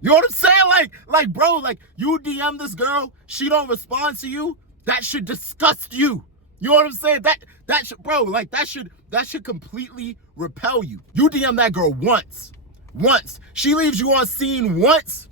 You know what I'm saying? Like, bro, like you DM this girl, she don't respond to you. That should disgust you. You know what I'm saying? That should, bro, like that should completely repel you. You DM that girl once. She leaves you on scene once.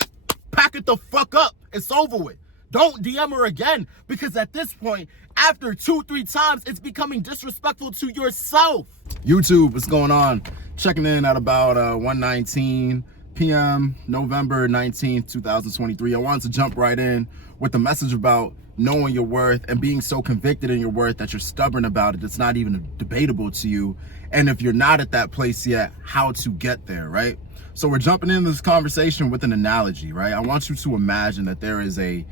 Pack it the fuck up. It's over with. Don't DM her again, because at this point, after 2-3 times, it's becoming disrespectful to yourself. YouTube, what's going on? Checking in at about 1:19 p.m. November 19th, 2023. I wanted to jump right in with the message about knowing your worth and being so convicted in your worth that you're stubborn about it. It's not even debatable to you. And if you're not at that place yet, how to get there, right? So we're jumping into this conversation with an analogy, right? I want you to imagine that there is a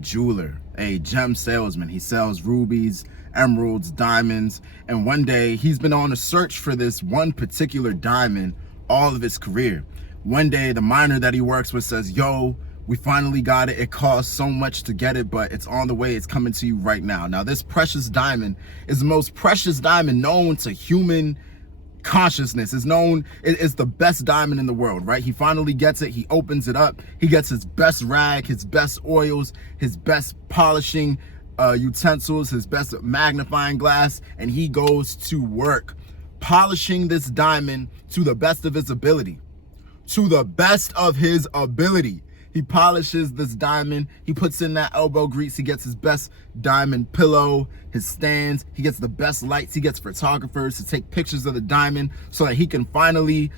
jeweler, a gem salesman. He sells rubies, emeralds, diamonds, and one day he's been on a search for this one particular diamond all of his career. One day the miner that he works with says, yo, we finally got it. It costs so much to get it, but it's on the way. It's coming to you right now. Now, this precious diamond is the most precious diamond known to human consciousness. Is known, it's the best diamond in the world, right? He finally gets it. He opens it up. He gets his best rag, his best oils, his best polishing utensils, his best magnifying glass, and he goes to work polishing this diamond to the best of his ability. To the best of his ability. He polishes this diamond. He puts in that elbow grease. He gets his best diamond pillow, his stands. He gets the best lights. He gets photographers to take pictures of the diamond so that he can finally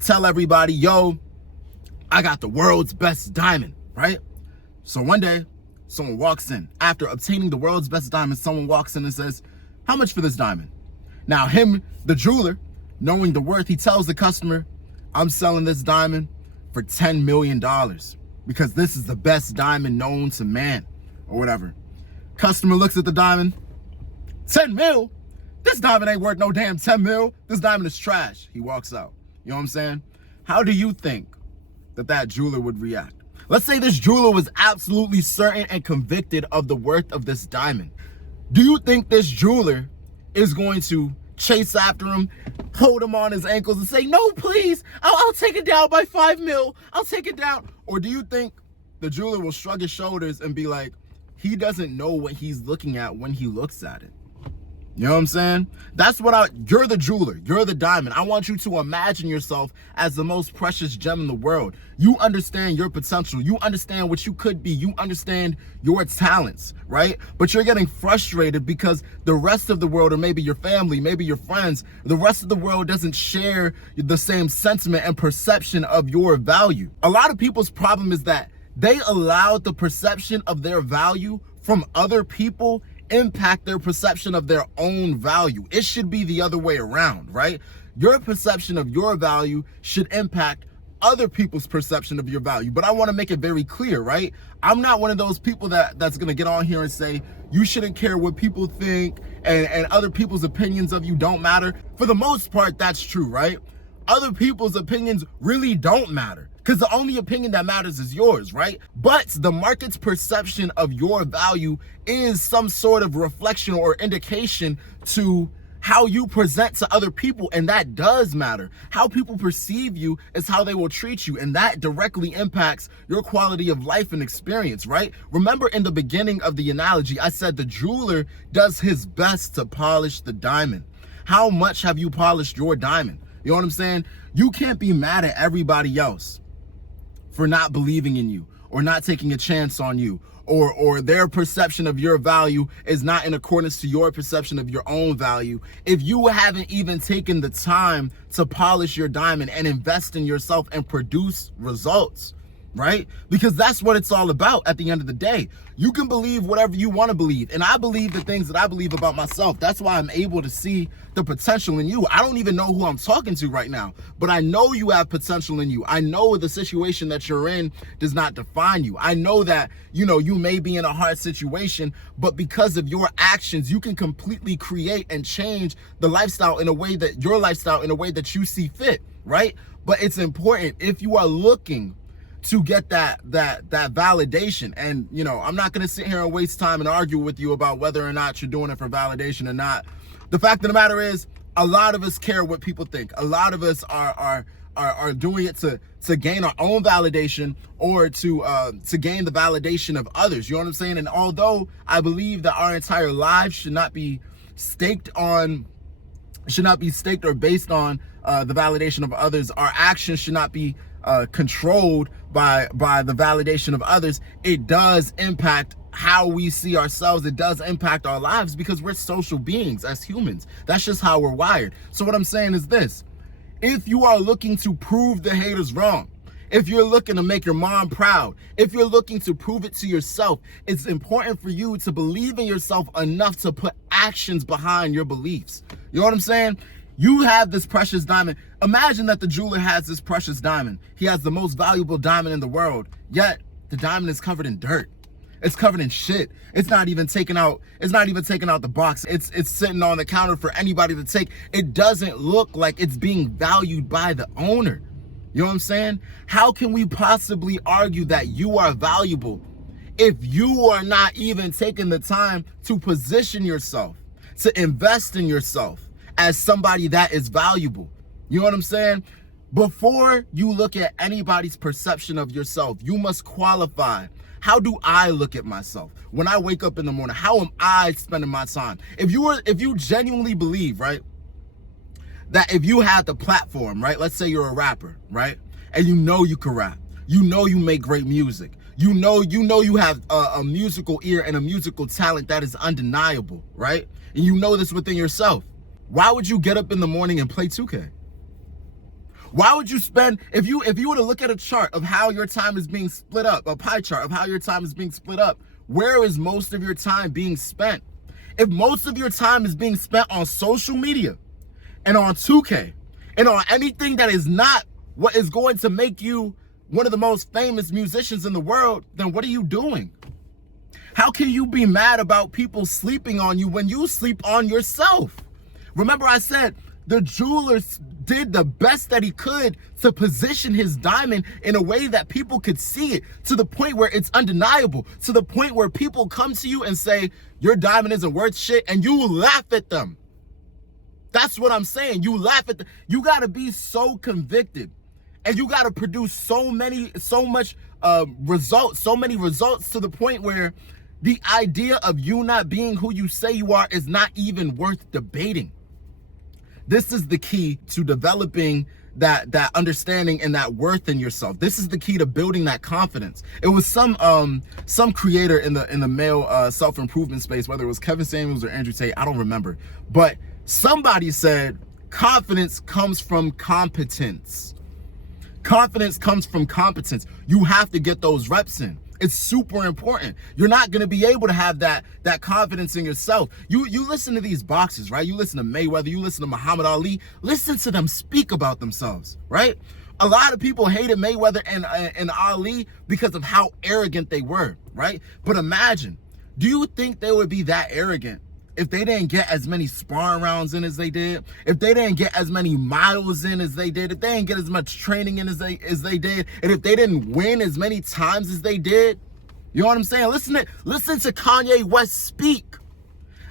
tell everybody, yo, I got the world's best diamond, right? So one day, someone walks in. After obtaining the world's best diamond, someone walks in and says, how much for this diamond? Now him, the jeweler, knowing the worth, he tells the customer, I'm selling this diamond for $10 million because this is the best diamond known to man, or whatever. Customer looks at the diamond, 10 mil? This diamond ain't worth no damn 10 mil. This diamond is trash. He walks out. You know what I'm saying? How do you think that jeweler would react? Let's say this jeweler was absolutely certain and convicted of the worth of this diamond. Do you think this jeweler is going to chase after him, hold him on his ankles and say, no, please, I'll take it down by 5 mil. I'll take it down. Or do you think the jeweler will shrug his shoulders and be like, he doesn't know what he's looking at when he looks at it? You know what I'm saying? That's what you're the jeweler, you're the diamond. I want you to imagine yourself as the most precious gem in the world. You understand your potential. You understand what you could be. You understand your talents, right? But you're getting frustrated because the rest of the world, or maybe your family, maybe your friends, the rest of the world doesn't share the same sentiment and perception of your value. A lot of people's problem is that they allowed the perception of their value from other people impact their perception of their own value. It should be the other way around, right? Your perception of your value should impact other people's perception of your value. But I want to make it very clear, right? I'm not one of those people that's going to get on here and say, you shouldn't care what people think and other people's opinions of you don't matter. For the most part, that's true, right? Other people's opinions really don't matter, because the only opinion that matters is yours, right? But the market's perception of your value is some sort of reflection or indication to how you present to other people, and that does matter. How people perceive you is how they will treat you, and that directly impacts your quality of life and experience, right? Remember in the beginning of the analogy, I said the jeweler does his best to polish the diamond. How much have you polished your diamond? You know what I'm saying? You can't be mad at everybody else for not believing in you or not taking a chance on you, or their perception of your value is not in accordance to your perception of your own value. If you haven't even taken the time to polish your diamond and invest in yourself and produce results, right? Because that's what it's all about at the end of the day. You can believe whatever you want to believe. And I believe the things that I believe about myself. That's why I'm able to see the potential in you. I don't even know who I'm talking to right now, but I know you have potential in you. I know the situation that you're in does not define you. I know that, you may be in a hard situation, but because of your actions, you can completely create and change the lifestyle in a way that you see fit, right? But it's important if you are looking to get that validation. And I'm not going to sit here and waste time and argue with you about whether or not you're doing it for validation or not. The fact of the matter is, a lot of us care what people think. A lot of us are are doing it to gain our own validation, or to gain the validation of others. You know what I'm saying? And although I believe that our entire lives should not be staked or based on the validation of others, our actions should not be controlled by the validation of others. It does impact how we see ourselves. It does impact our lives, because we're social beings as humans. That's just how we're wired. So what I'm saying is this: if you are looking to prove the haters wrong, if you're looking to make your mom proud, if you're looking to prove it to yourself, it's important for you to believe in yourself enough to put actions behind your beliefs. You know what I'm saying? You have this precious diamond. Imagine that the jeweler has this precious diamond. He has the most valuable diamond in the world, yet the diamond is covered in dirt. It's covered in shit. It's not even taken out the box. It's sitting on the counter for anybody to take. It doesn't look like it's being valued by the owner. You know what I'm saying? How can we possibly argue that you are valuable if you are not even taking the time to position yourself, to invest in yourself as somebody that is valuable? You know what I'm saying? Before you look at anybody's perception of yourself, you must qualify. How do I look at myself when I wake up in the morning? How am I spending my time? If you genuinely believe, right, that if you had the platform, right, let's say you're a rapper, right, and you know you can rap, you know you make great music, you know you have a musical ear and a musical talent that is undeniable, right, and you know this within yourself, why would you get up in the morning and play 2K? Why would you spend, if you were to look at a chart of how your time is being split up, a pie chart of how your time is being split up, where is most of your time being spent? If most of your time is being spent on social media and on 2K and on anything that is not what is going to make you one of the most famous musicians in the world, then what are you doing? How can you be mad about people sleeping on you when you sleep on yourself? Remember I said the jeweler did the best that he could to position his diamond in a way that people could see it, to the point where it's undeniable, to the point where people come to you and say, your diamond isn't worth shit, and you laugh at them. That's what I'm saying. You laugh at them. You got to be so convicted, and you got to produce so many results to the point where the idea of you not being who you say you are is not even worth debating. This is the key to developing that understanding and that worth in yourself. This is the key to building that confidence. It was some creator in the male self-improvement space, whether it was Kevin Samuels or Andrew Tate, I don't remember, but somebody said confidence comes from competence. Confidence comes from competence. You have to get those reps in. It's super important. You're not going to be able to have that confidence in yourself. You listen to these boxers, right? You listen to Mayweather, you listen to Muhammad Ali. Listen to them speak about themselves, right? A lot of people hated Mayweather and Ali because of how arrogant they were, right? But imagine, do you think they would be that arrogant if they didn't get as many sparring rounds in as they did, if they didn't get as many miles in as they did, if they didn't get as much training in as they did, and if they didn't win as many times as they did? You know what I'm saying? Listen to Kanye West speak.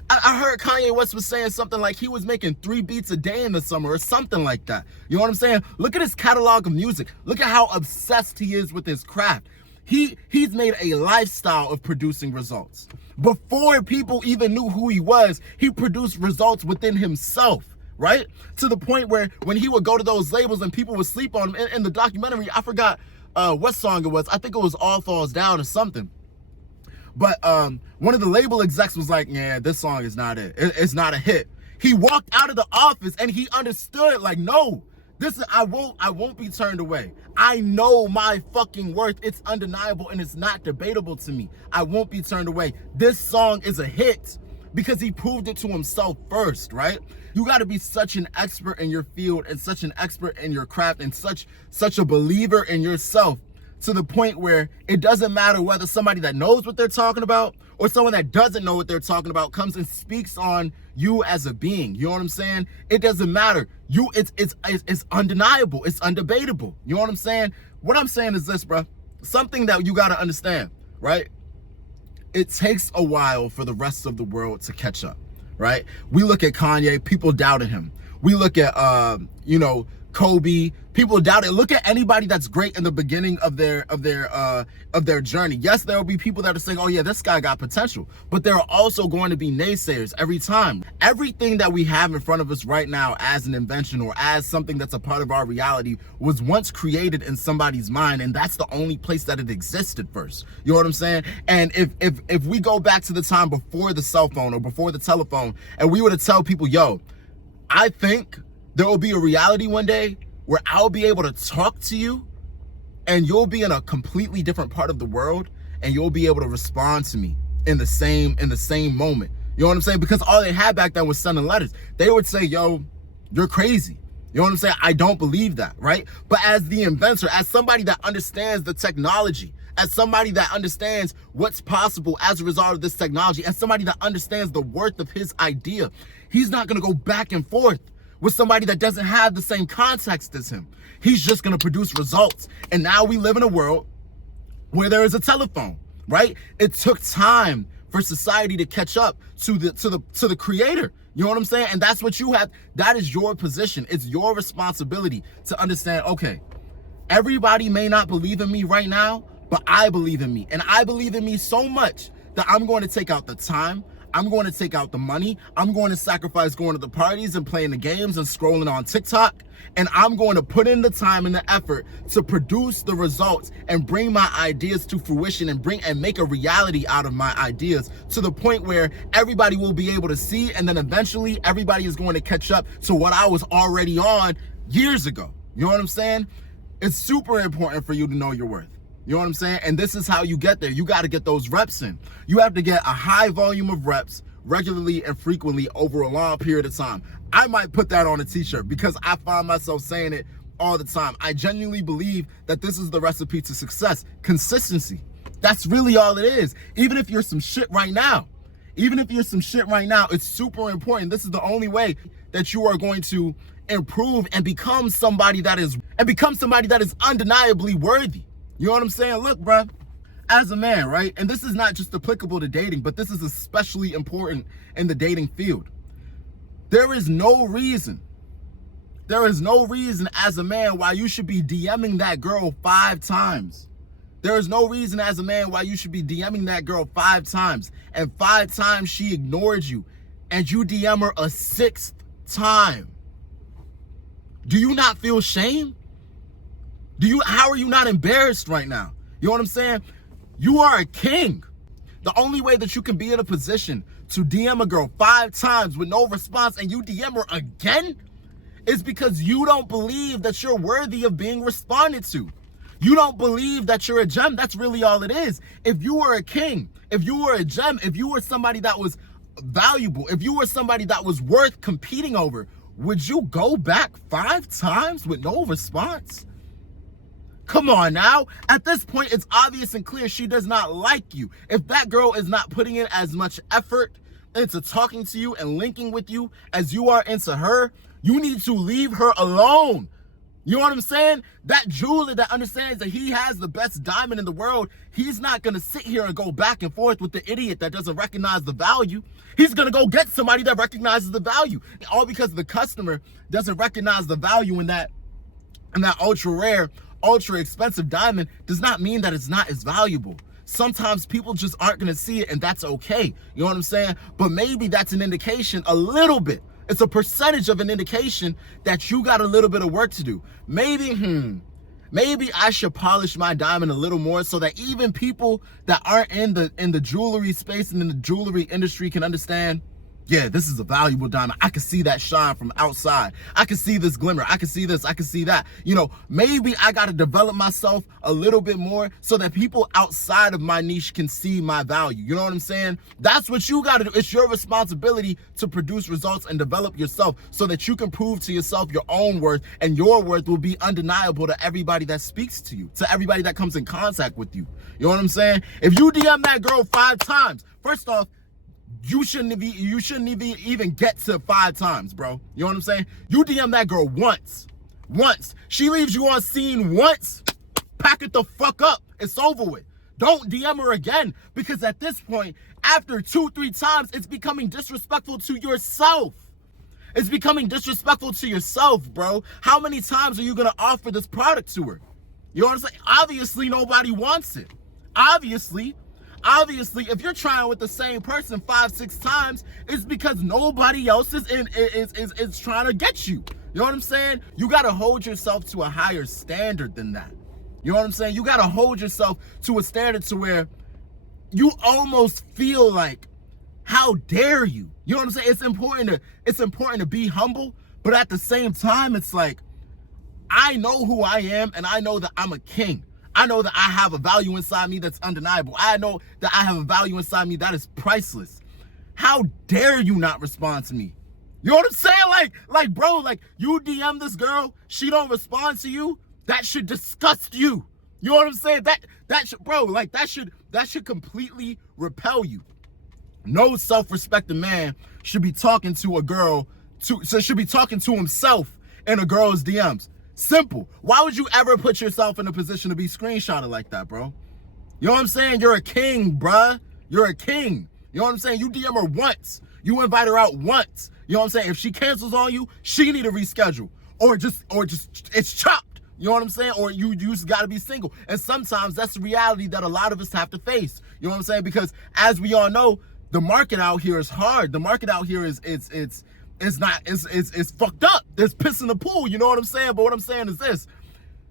I heard Kanye West was saying something like he was making 3 beats a day in the summer or something like that. You know what I'm saying? Look at his catalog of music. Look at how obsessed he is with his craft. He's made a lifestyle of producing results. Before people even knew who he was, he produced results within himself, right? To the point where when he would go to those labels and people would sleep on him, in the documentary, I forgot what song it was. I think it was All Falls Down or something. But one of the label execs was like, yeah, this song is not it. It's not a hit. He walked out of the office and he understood, like, no, I won't be turned away. I know my fucking worth. It's undeniable and it's not debatable to me. I won't be turned away. This song is a hit because he proved it to himself first, right? You got to be such an expert in your field and such an expert in your craft and such a believer in yourself, to the point where it doesn't matter whether somebody that knows what they're talking about or someone that doesn't know what they're talking about comes and speaks on you as a being. You know what I'm saying? It doesn't matter. It's undeniable. It's undebatable. You know what I'm saying? What I'm saying is this, bro. Something that you got to understand, right? It takes a while for the rest of the world to catch up, right? We look at Kanye, people doubted him. We look at, Kobe. People doubt it. Look at anybody that's great in the beginning of their journey. Yes, there will be people that are saying, oh yeah, this guy got potential. But there are also going to be naysayers every time. Everything that we have in front of us right now as an invention or as something that's a part of our reality was once created in somebody's mind, and that's the only place that it existed first. You know what I'm saying? And if we go back to the time before the cell phone or before the telephone, and we were to tell people, yo, I think there will be a reality one day where I'll be able to talk to you and you'll be in a completely different part of the world and you'll be able to respond to me in the same moment. You know what I'm saying? Because all they had back then was sending letters. They would say, yo, you're crazy. You know what I'm saying? I don't believe that, right? But as the inventor, as somebody that understands the technology, as somebody that understands what's possible as a result of this technology, as somebody that understands the worth of his idea, he's not gonna go back and forth with somebody that doesn't have the same context as him. He's just gonna produce results. And now we live in a world where there is a telephone, right? It took time for society to catch up to the creator. You know what I'm saying? And that's what you have. That is your position. It's your responsibility to understand, okay, everybody may not believe in me right now, but I believe in me. And I believe in me so much that I'm going to take out the time, I'm going to take out the money, I'm going to sacrifice going to the parties and playing the games and scrolling on TikTok, and I'm going to put in the time and the effort to produce the results and bring my ideas to fruition and make a reality out of my ideas to the point where everybody will be able to see, and then eventually everybody is going to catch up to what I was already on years ago. You know what I'm saying? It's super important for you to know your worth. You know what I'm saying? And this is how you get there. You got to get those reps in. You have to get a high volume of reps regularly and frequently over a long period of time. I might put that on a t-shirt because I find myself saying it all the time. I genuinely believe that this is the recipe to success. Consistency. That's really all it is. Even if you're some shit right now, it's super important. This is the only way that you are going to improve and become somebody that is undeniably worthy. You know what I'm saying? Look, bruh, as a man, right? And this is not just applicable to dating, but this is especially important in the dating field. There is no reason as a man why you should be DMing that girl 5 times. There is no reason as a man why you should be DMing that girl 5 times. And 5 times she ignored you. And you DM her a 6th time. Do you not feel shame? How are you not embarrassed right now? You know what I'm saying? You are a king. The only way that you can be in a position to DM a girl 5 times with no response and you DM her again is because you don't believe that you're worthy of being responded to. You don't believe that you're a gem. That's really all it is. If you were a king, if you were a gem, if you were somebody that was valuable, if you were somebody that was worth competing over, would you go back 5 times with no response? Come on now. At this point, it's obvious and clear she does not like you. If that girl is not putting in as much effort into talking to you and linking with you as you are into her, you need to leave her alone. You know what I'm saying? That jeweler that understands that he has the best diamond in the world, he's not going to sit here and go back and forth with the idiot that doesn't recognize the value. He's going to go get somebody that recognizes the value. All because the customer doesn't recognize the value in that ultra rare, ultra expensive diamond does not mean that it's not as valuable. Sometimes people just aren't going to see it, and that's okay. You know what I'm saying? But maybe that's an indication, a little bit. It's a percentage of an indication that you got a little bit of work to do. Maybe I should polish my diamond a little more so that even people that aren't in the jewelry space and in the jewelry industry can understand, yeah, this is a valuable diamond. I can see that shine from outside. I can see this glimmer. I can see this. I can see that. You know, maybe I got to develop myself a little bit more so that people outside of my niche can see my value. You know what I'm saying? That's what you got to do. It's your responsibility to produce results and develop yourself so that you can prove to yourself your own worth, and your worth will be undeniable to everybody that speaks to you, to everybody that comes in contact with you. You know what I'm saying? If you DM that girl 5 times, first off, you shouldn't even get to 5 times, bro. You know what I'm saying? You DM that girl once. She leaves you on scene once, pack it the fuck up. It's over with. Don't DM her again, because at this point, after 2-3 times, it's becoming disrespectful to yourself. It's becoming disrespectful to yourself, bro. How many times are you gonna offer this product to her? You know what I'm saying? Obviously, nobody wants it. Obviously, if you're trying with the same person 5-6 times, it's because nobody else is trying to get you. You know what I'm saying? You gotta hold yourself to a higher standard than that. You know what I'm saying? You gotta hold yourself to a standard to where you almost feel like, how dare you? You know what I'm saying? It's important to be humble, but at the same time, it's like, I know who I am, and I know that I'm a king. I know that I have a value inside me that's undeniable. I know that I have a value inside me that is priceless. How dare you not respond to me? You know what I'm saying? Like, bro, like, you DM this girl, she don't respond to you, that should disgust you. You know what I'm saying? That should, bro, like, that should completely repel you. No self-respecting man should be talking to a girl, should be talking to himself in a girl's DMs. Simple. Why would you ever put yourself in a position to be screenshotted like that, bro? You know what I'm saying? You're a king, bruh. You're a king. You know what I'm saying? You DM her once. You invite her out once. You know what I'm saying? If she cancels on you, she need to reschedule. Or just it's chopped. You know what I'm saying? Or you just gotta be single. And sometimes that's the reality that a lot of us have to face. You know what I'm saying? Because as we all know, the market out here is hard. The market out here is fucked up. There's piss in the pool, you know what I'm saying? But what I'm saying is this.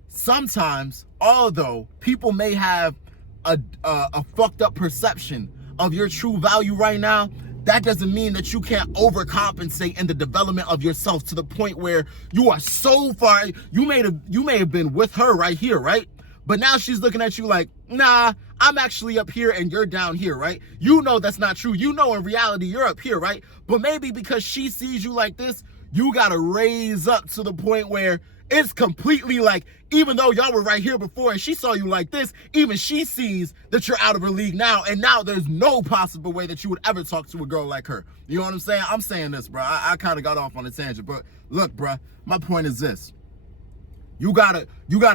Sometimes, although people may have a fucked up perception of your true value right now, that doesn't mean that you can't overcompensate in the development of yourself to the point where you are so far. You may have been with her right here, right? But now she's looking at you like, nah, I'm actually up here and you're down here, right? You know that's not true. You know in reality you're up here, right? But maybe because she sees you like this, you gotta raise up to the point where it's completely like, even though y'all were right here before and she saw you like this, even she sees that you're out of her league now, and now there's no possible way that you would ever talk to a girl like her. You know what I'm saying? I'm saying this, bro. I kind of got off on a tangent, but look, bro, my point is this. You gotta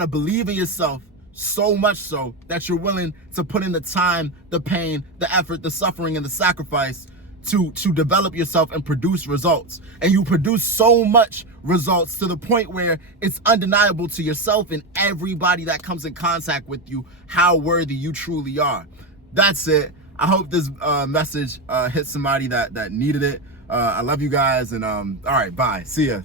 believe in yourself so much so that you're willing to put in the time, the pain, the effort, the suffering, and the sacrifice to develop yourself and produce results. And you produce so much results to the point where it's undeniable to yourself and everybody that comes in contact with you how worthy you truly are. That's it. I hope this message hit somebody that needed it. I love you guys, and all right, bye. See ya.